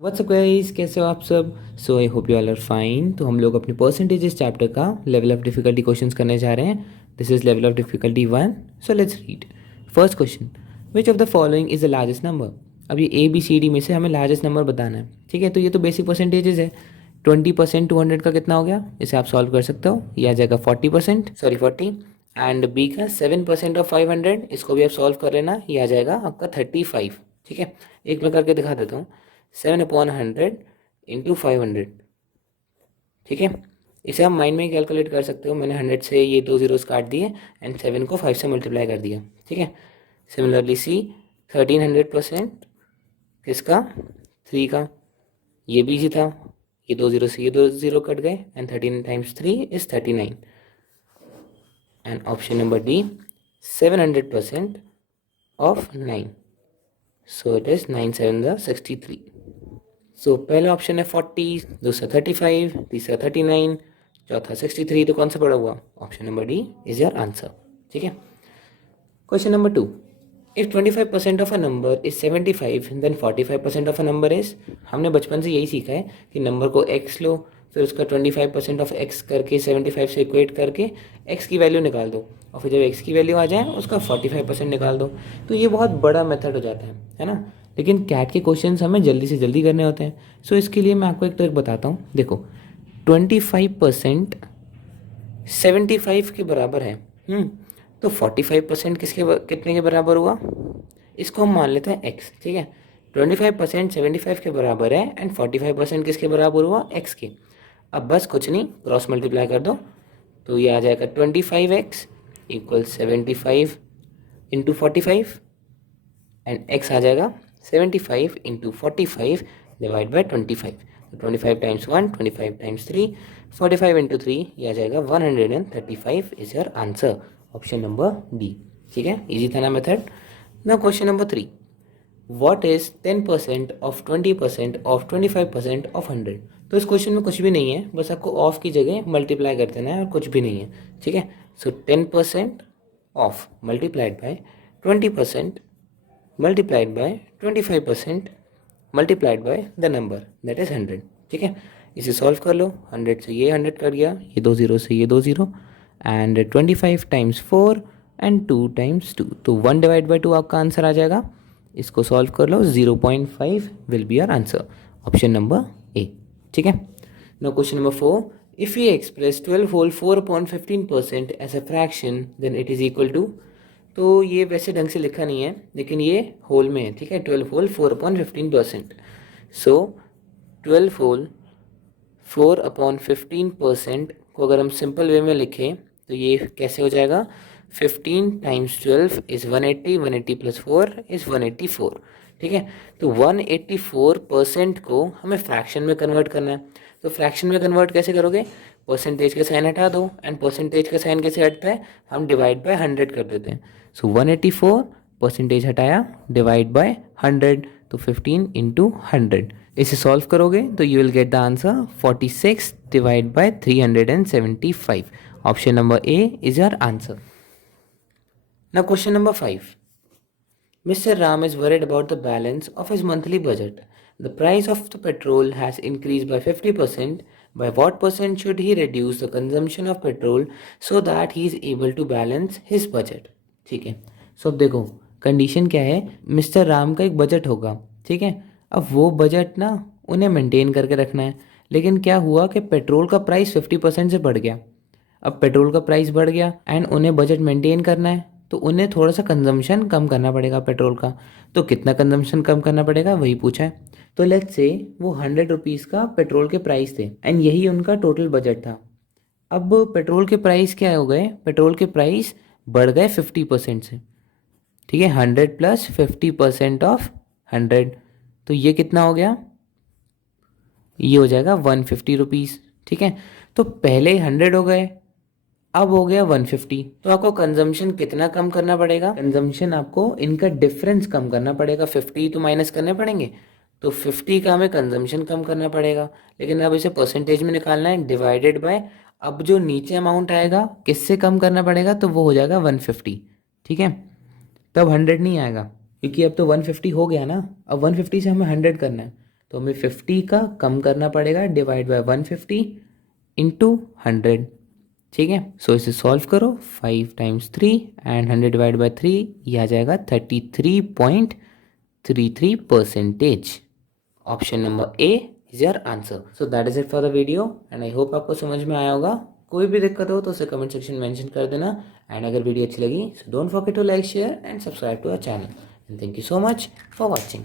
WhatsApp guys, कैसे हो आप सब। So I hope you all are fine. तो हम लोग अपने परसेंटेजेस चैप्टर का लेवल ऑफ डिफिकल्टी क्वेश्चंस करने जा रहे हैं। This is level of difficulty 1। So let's read. First question, which of the following is the largest number. अब ये ए बी सी डी में से हमें लार्जेस्ट नंबर बताना है। ठीक है, तो ये तो बेसिक परसेंटेजेस है। 20% 200 का कितना हो गया, इसे आप सॉल्व कर सकते हो। ये आ जाएगा 40%, सॉरी 40। एंड बी का 7% ऑफ 500, इसको भी आप सॉल्व कर लेना, ये आ जाएगा आपका 35। ठीक है, एक मैं करके दिखा देता हूँ। 7/100 इंटू 500। ठीक है, इसे आप माइंड में ही कैलकुलेट कर सकते हो। मैंने 100 से ये 2 जीरोस काट दिए एंड 7 को 5 से मल्टीप्लाई कर दिया। ठीक है, सिमिलरली सी 1300% किसका, 3 का। ये भी इजी था, ये 2 जीरो से ये 2 जीरो कट गए and 13 times 3 is 39। And option number D 700% of 9। So it is 9 7 63। सो पहला ऑप्शन है 40, दूसरा 35, तीसरा 39, चौथा 63। तो कौन सा बड़ा हुआ, option number D is your answer. ठीक है, question number 2, if 25% of a number is 75 then 45% of a number is. हमने बचपन से यही सीखा है कि नंबर को x लो, फिर उसका 25% ऑफ x करके 75 से इक्वेट करके x की वैल्यू निकाल दो, और फिर जब x की वैल्यू आ जाए उसका 45% निकाल दो। तो ये बहुत बड़ा मेथड हो जाता है ना। लेकिन कैट के क्वेश्चंस हमें जल्दी से जल्दी करने होते हैं। सो इसके लिए मैं आपको एक ट्रिक बताता हूँ। देखो, 25% 75 के बराबर है। तो 45% कितने के बराबर हुआ, इसको हम मान लेते हैं x। ठीक है, 25% 75 के बराबर है एंड 45% किसके बराबर हुआ, x के। अब बस कुछ नहीं, क्रॉस मल्टीप्लाई कर दो, तो ये आ जाएगा 25x equal 75 into 45 and x आ जाएगा 75 इंटू 45 डिवाइड बाई 25। तो 25 टाइम्स 1, 25 टाइम्स 3, 45 इंटू 3, ये आ जाएगा 135 is your answer, option number D. ठीक है, इजी था ना मेथड। ना question number 3, what is 10% of 20% of 25% of 100। तो इस क्वेश्चन में कुछ भी नहीं है, बस आपको ऑफ की जगह मल्टीप्लाई कर देना है और कुछ भी नहीं है। ठीक है, सो 10% of multiplied by 20% multiplied by 25% multiplied by the number that is 100। ठीक है, इसे सॉल्व कर लो। 100 से ये 100 कट गया, ये 2 जीरो से ये 2 zero, and 25 times 4 and 2 times 2, तो 1 डिवाइड बाई 2 आपका आंसर आ जाएगा। इसको सॉल्व कर लो, 0.5 will be our answer, option number A. ठीक है, now question number 4, if we express 12 whole 4/15% as a fraction then it is equal to. तो ये वैसे ढंग से लिखा नहीं है, लेकिन ये होल में है। ठीक है, 12 होल 4/15%। सो 12 होल 4/15% को अगर हम सिंपल वे में लिखें तो ये कैसे हो जाएगा, 15 टाइम्स 12 इज 180, 180 प्लस 4 इज 184। ठीक है, तो 184% को हमें फ्रैक्शन में कन्वर्ट करना है। तो फ्रैक्शन में कन्वर्ट कैसे करोगे, परसेंटेज का साइन हटा दो, एंड परसेंटेज का साइन कैसे हटता है, हम डिवाइड बाय 100 कर देते हैं। सो 184 परसेंटेज हटाया, डिवाइड बाय 100, तो 15 इंटू 100। इसे सॉल्व करोगे तो you will get the answer 46 divide by 375, option number A is your answer. Now question number 5, Mr. Ram is worried about the balance of his monthly budget. The price of the petrol has increased by 50%. By what percent should he reduce the consumption of petrol so that he is able to balance his budget? ठीक है, सो अब देखो condition क्या है, mister Ram का एक budget होगा। ठीक है, अब वो बजट ना उन्हें मेंटेन करके रखना है। लेकिन क्या हुआ कि पेट्रोल का प्राइस 50% से बढ़ गया। अब पेट्रोल का प्राइस बढ़ गया एंड उन्हें बजट मेंटेन करना है, तो उन्हें थोड़ा सा कंजम्पशन कम करना पड़ेगा पेट्रोल का। तो कितना कंजम्पशन कम करना पड़ेगा वही पूछा है। तो लेट्स से वो 100 रुपीज़ का पेट्रोल के प्राइस थे एंड यही उनका टोटल बजट था। अब पेट्रोल के प्राइस क्या हो गए, पेट्रोल के प्राइस बढ़ गए 50% से। ठीक है, 100 प्लस 50% ऑफ 100, तो ये कितना हो गया, ये हो जाएगा 150 रुपीज़। ठीक है, तो पहले 100 हो गए, अब हो गया 150। तो आपको कंजम्पशन कितना कम करना पड़ेगा, कंजम्पशन आपको इनका डिफरेंस कम करना पड़ेगा। 50 तो माइनस करने पड़ेंगे, तो 50 का हमें कंजम्पशन कम करना पड़ेगा। लेकिन अब इसे परसेंटेज में निकालना है, डिवाइडेड बाय, अब जो नीचे अमाउंट आएगा किससे कम करना पड़ेगा, तो वो हो जाएगा 150। ठीक है, तब 100 नहीं आएगा, क्योंकि अब तो 150 हो गया ना। अब 150 से हमें 100 करना है, तो हमें 50 का कम करना पड़ेगा, डिवाइड बाय 150 इंटू 100, ठीक है। सो इसे सॉल्व करो, 5 टाइम्स 3 एंड 100 डिवाइड बाय 3, ये आ जाएगा 33.33%। Option number A is your answer. So that is it for the video and I hope आपको समझ में आया होगा। कोई भी दिक्कत हो तो उसे कमेंट सेक्शन में मेंशन कर देना एंड अगर वीडियो अच्छी लगी so don't forget to like share and subscribe to our channel and thank you so much for watching.